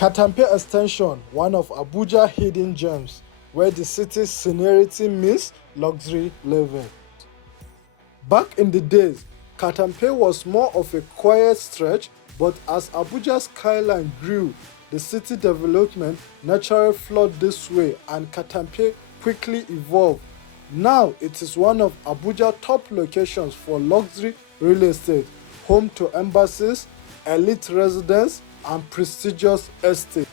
Katampe Extension, one of Abuja's hidden gems, where the city's scenery meets luxury living. Back in the days, Katampe was more of a quiet stretch, but as Abuja's skyline grew, the city development naturally flowed this way and Katampe quickly evolved. Now it is one of Abuja's top locations for luxury real estate, home to embassies, elite residents, and prestigious estates.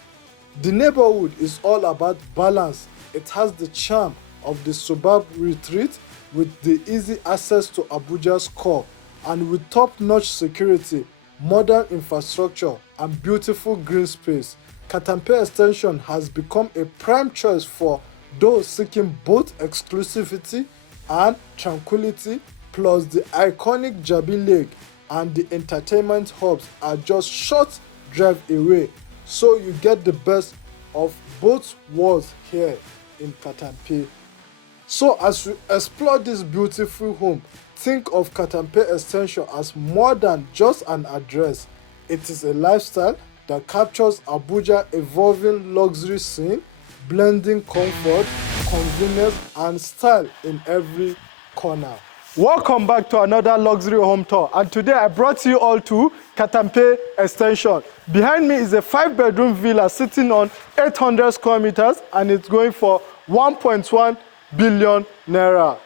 The neighborhood is all about balance. It has the charm of the suburb retreat with the easy access to Abuja's core, and with top-notch security, modern infrastructure, and beautiful green space. Katampe Extension has become a prime choice for those seeking both exclusivity and tranquility, plus the iconic Jabi Lake and the entertainment hubs are just short drive away, so you get the best of both worlds here in Katampe. So as we explore this beautiful home, think of Katampe Extension as more than just an address. It is a lifestyle that captures Abuja's evolving luxury scene, blending comfort, convenience, and style in every corner. Welcome back to another luxury home tour, and today I brought you all to Katampe Extension. Behind me is a 5-bedroom villa sitting on 800 square meters, and it's going for 1.1 billion naira.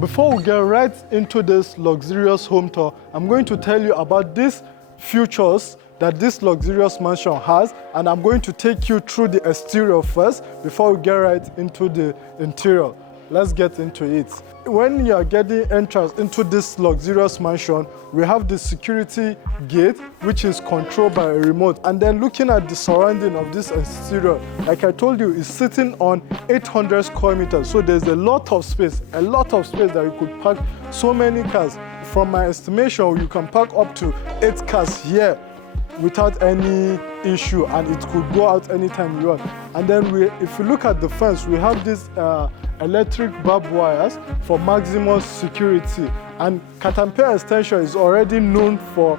Before we get right into this luxurious home tour, I'm going to tell you about these features that this luxurious mansion has, and I'm going to take you through the exterior first before we get right into the interior. Let's get into it. When you are getting entrance into this luxurious mansion, we have the security gate, which is controlled by a remote. And then looking at the surrounding of this exterior, like I told you, it's sitting on 800 square meters. So there's a lot of space that you could park so many cars. From my estimation, you can park up to 8 cars here without any issue, and it could go out anytime you want. And then if you look at the fence, we have this electric barbed wires for maximum security. And Katampe Extension is already known for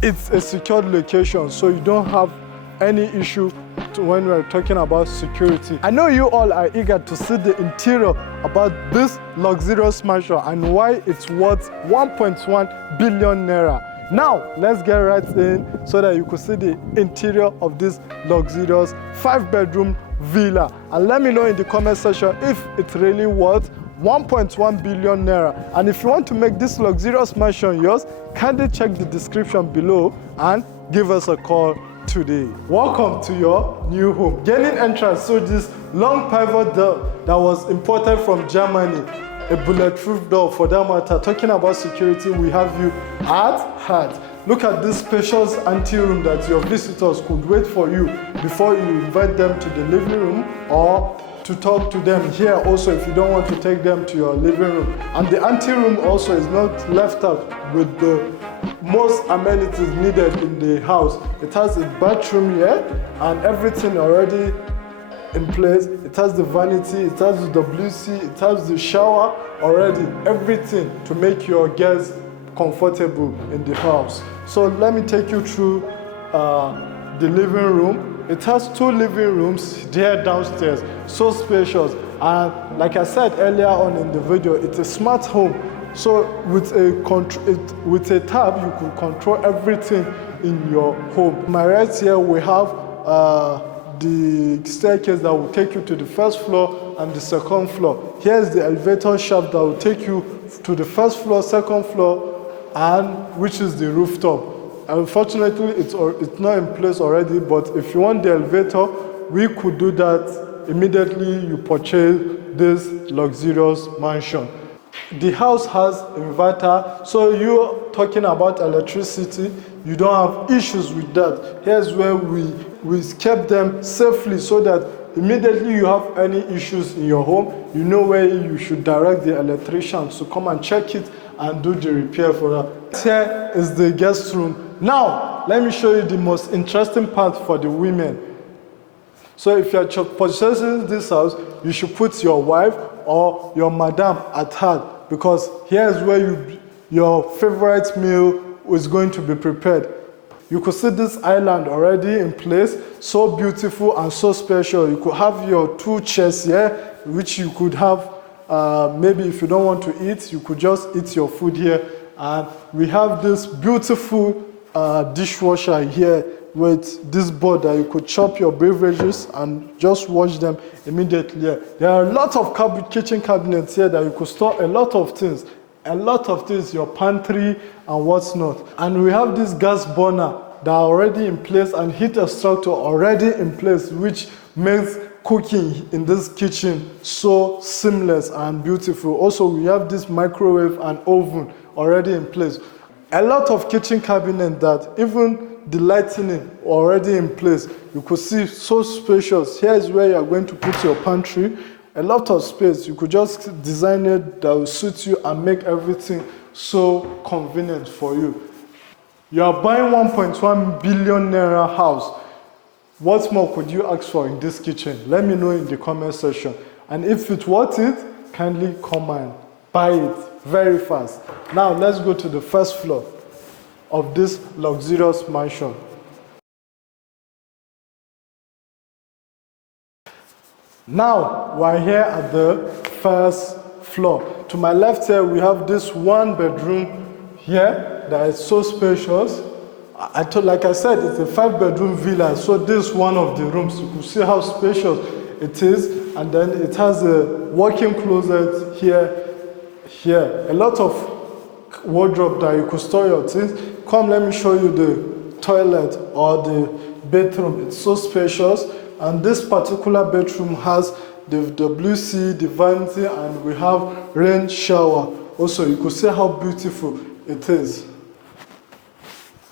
it's a secured location, so you don't have any issue when we're talking about security. I know you all are eager to see the interior about this luxurious mansion and why it's worth 1.1 billion naira. Now, let's get right in so that you could see the interior of this luxurious 5-bedroom villa. And let me know in the comment section if it's really worth 1.1 billion naira. And if you want to make this luxurious mansion yours, kindly check the description below and give us a call today. Welcome to your new home. Gaining entrance through this long pivot door that was imported from Germany. A bulletproof door for that matter. Talking about security, we have you at heart. Look at this spacious anteroom that your visitors could wait for you before you invite them to the living room or to talk to them here also if you don't want to take them to your living room. And the anteroom also is not left out with the most amenities needed in the house. It has a bathroom here and everything already in place. It has the vanity, it has the WC, it has the shower already, everything to make your guests comfortable in the house. So let me take you through the living room. It has 2 living rooms there downstairs, so spacious. And like I said earlier on in the video, it's a smart home. So with a tab, you can control everything in your home. On my right here, we have the staircase that will take you to the first floor and the second floor. Here's the elevator shaft that will take you to the first floor, second floor, and which is the rooftop. Unfortunately, it's not in place already, but if you want the elevator, we could do that immediately you purchase this luxurious mansion. The house has inverter, so you're talking about electricity, you don't have issues with that. Here's where we kept them safely so that immediately you have any issues in your home, you know where you should direct the electrician to come and check it and do the repair for that. Here is the guest room. Now, let me show you the most interesting part for the women. So if you're purchasing this house, you should put your wife or your madam at heart, because here's where your favorite meal is going to be prepared. You could see this island already in place, so beautiful and so special. You could have your 2 chairs here, which you could have, maybe if you don't want to eat, you could just eat your food here. And we have this beautiful dishwasher here with this board that you could chop your beverages and just wash them immediately. There are a lot of kitchen cabinets here that you could store a lot of things, your pantry and what's not. And we have this gas burner that are already in place and heat extractor already in place, which makes cooking in this kitchen so seamless and beautiful. Also, we have this microwave and oven already in place. A lot of kitchen cabinets that even the lighting already in place. You could see so spacious. Here is where you are going to put your pantry. A lot of space. You could just design it that will suit you and make everything so convenient for you. You are buying 1.1 billion naira house. What more could you ask for in this kitchen? Let me know in the comment section. And if it's worth it, kindly come and buy it very fast. Now let's go to the first floor of this luxurious mansion. Now we're here at the first floor. To my left here we have this 1 bedroom here that is so spacious. Like I said, it's a 5-bedroom villa, so this is one of the rooms. You can see how spacious it is, and then it has a walk-in closet here. A lot of wardrobe that you could store your things. Come, let me show you the toilet or the bedroom. It's so spacious, and this particular bedroom has the WC, the vanity, and we have rain shower. Also, you could see how beautiful it is.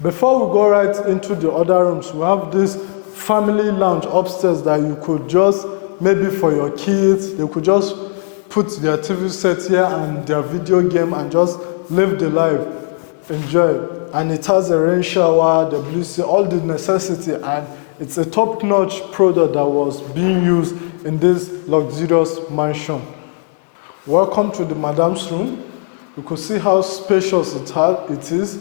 Before we go right into the other rooms, we have this family lounge upstairs that you could just, maybe for your kids, they could just put their TV set here and their video game and just live the life, enjoy. And it has a rain shower, WC, all the necessity, and it's a top-notch product that was being used in this luxurious mansion. Welcome to the madam's room. You can see how spacious it is.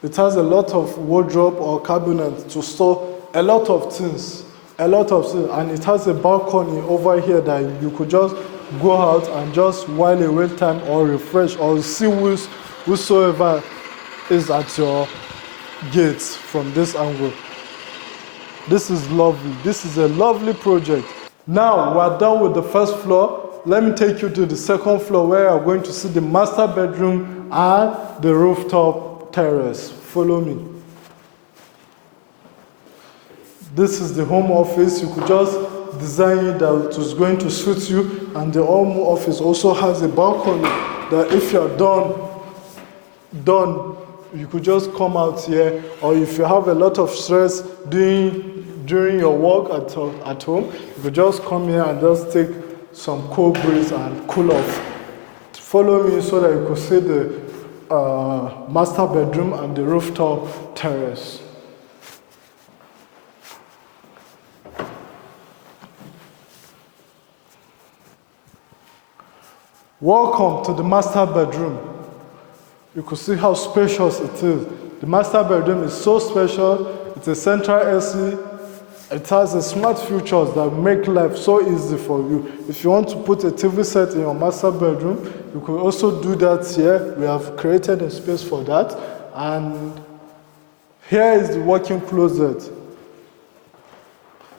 It has a lot of wardrobe or cabinet to store a lot of things, and it has a balcony over here that you could just go out and just while away time or refresh or see whosoever is at your gates from this angle. This is lovely. This is a lovely project. Now we're done with the first floor. Let me take you to the second floor where you're going to see the master bedroom and the rooftop terrace. Follow me. This is the home office. You could just design it that it is going to suit you, and the home office also has a balcony that if you're done, you could just come out here, or if you have a lot of stress during your work at home, you could just come here and just take some cool breeze and cool off. Follow me so that you could see the master bedroom and the rooftop terrace. Welcome to the master bedroom. You can see how spacious it is. The master bedroom is so special. It's a central AC. It has a smart features that make life so easy for you. If you want to put a TV set in your master bedroom, you could also do that here. We have created a space for that. And here is the walk-in closet.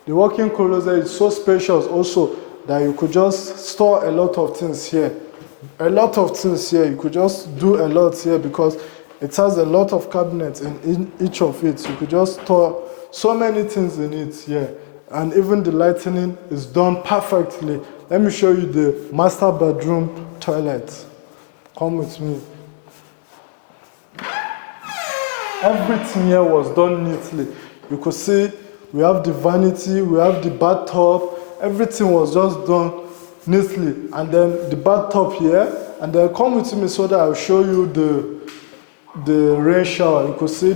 The walk-in closet is so spacious also that you could just store a lot of things here. You could just do a lot here because it has a lot of cabinets in each of it. You could just store so many things in it here. And even the lighting is done perfectly. Let me show you the master bedroom toilet. Come with me. Everything here was done neatly. You could see we have the vanity, we have the bathtub, everything was just done neatly. And then the bathtub here, and then come with me so that I'll show you the rain shower. You could see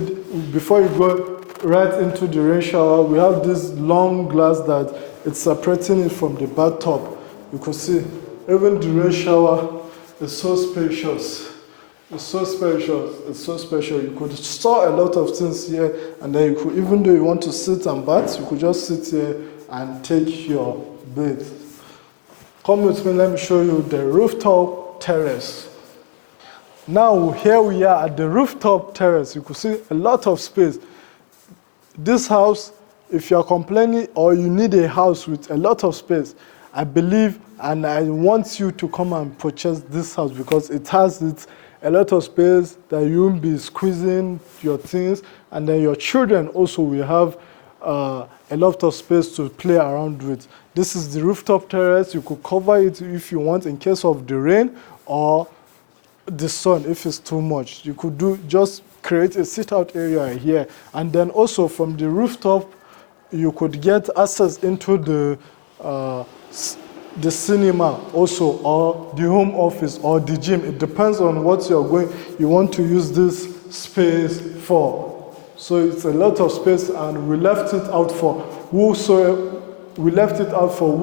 before you go right into the rain shower, we have this long glass that it's separating it from the bathtub. You could see even the rain shower is so spacious. It's so spacious. It's so special. You could store a lot of things here, and then you could, even though you want to sit and bath, you could just sit here and take your bath. Come with me, let me show you the rooftop terrace. Now, here we are at the rooftop terrace. You could see a lot of space. This house, if you're complaining or you need a house with a lot of space, I believe and I want you to come and purchase this house because it has a lot of space that you won't be squeezing your things, and then your children also will have a lot of space to play around with. This is the rooftop terrace. You could cover it if you want in case of the rain or the sun if it's too much. You could just create a sit-out area here, and then also from the rooftop you could get access into the cinema also, or the home office, or the gym. It depends on what you want to use this space for. So it's a lot of space, and we left it out for who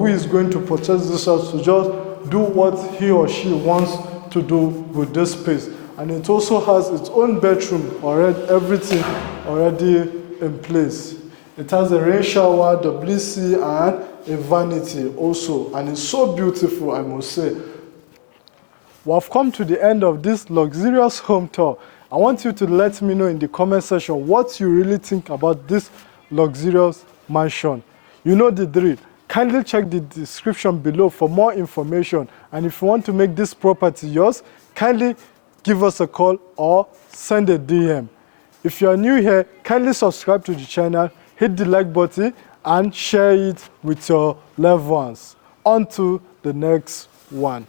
is going to purchase this house to just do what he or she wants to do with this space. And it also has its own bedroom already, everything already in place. It has a rain shower, WC, and a vanity also, and it's so beautiful, I must say. We have come to the end of this luxurious home tour. I want you to let me know in the comment section what you really think about this luxurious mansion. You know the drill. Kindly check the description below for more information, and if you want to make this property yours, kindly give us a call or send a DM. If you are new here, kindly subscribe to the channel, hit the like button, and share it with your loved ones. On to the next one.